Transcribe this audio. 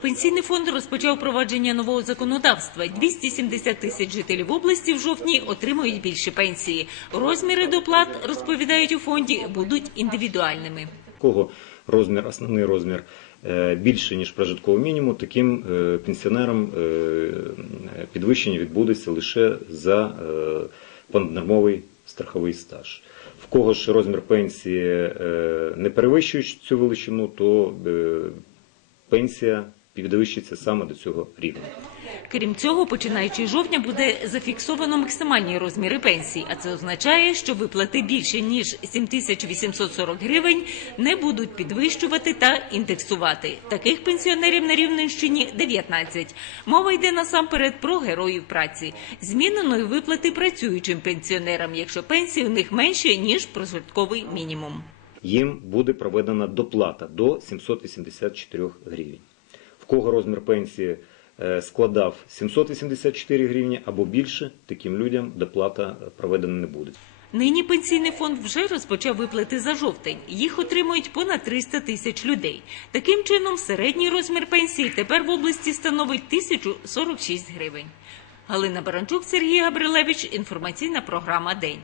Пенсійний фонд розпочав провадження нового законодавства. 270 тисяч жителів області в жовтні отримують більше пенсії. Розміри доплат, розповідають у фонді, будуть індивідуальними. Кого розмір, основний розмір е, більше, ніж прожитковий мінімум, таким е, пенсіонерам е, підвищення відбудеться лише за понаднормовий страховий стаж. В кого ж розмір пенсії не перевищує цю величину, то пенсія підвищиться саме до цього рівня. Крім цього, починаючи жовтня буде зафіксовано максимальні розміри пенсій, а це означає, що виплати більше ніж 7840 гривень не будуть підвищувати та індексувати. Таких пенсіонерів на Рівненщині 19. Мова йде насамперед про героїв праці. Зміненої виплати працюючим пенсіонерам, якщо пенсії у них менше ніж прожитковий мінімум. Їм буде проведена доплата до 784 гривень. В кого розмір пенсії е, складав 784 гривні або більше, таким людям доплата проведена не буде. Нині пенсійний фонд вже розпочав виплати за жовтень. Їх отримують понад 300 тисяч людей. Таким чином, середній розмір пенсії тепер в області становить 1046 гривень. Галина Баранчук, Сергій Габрилевич. Інформаційна програма День.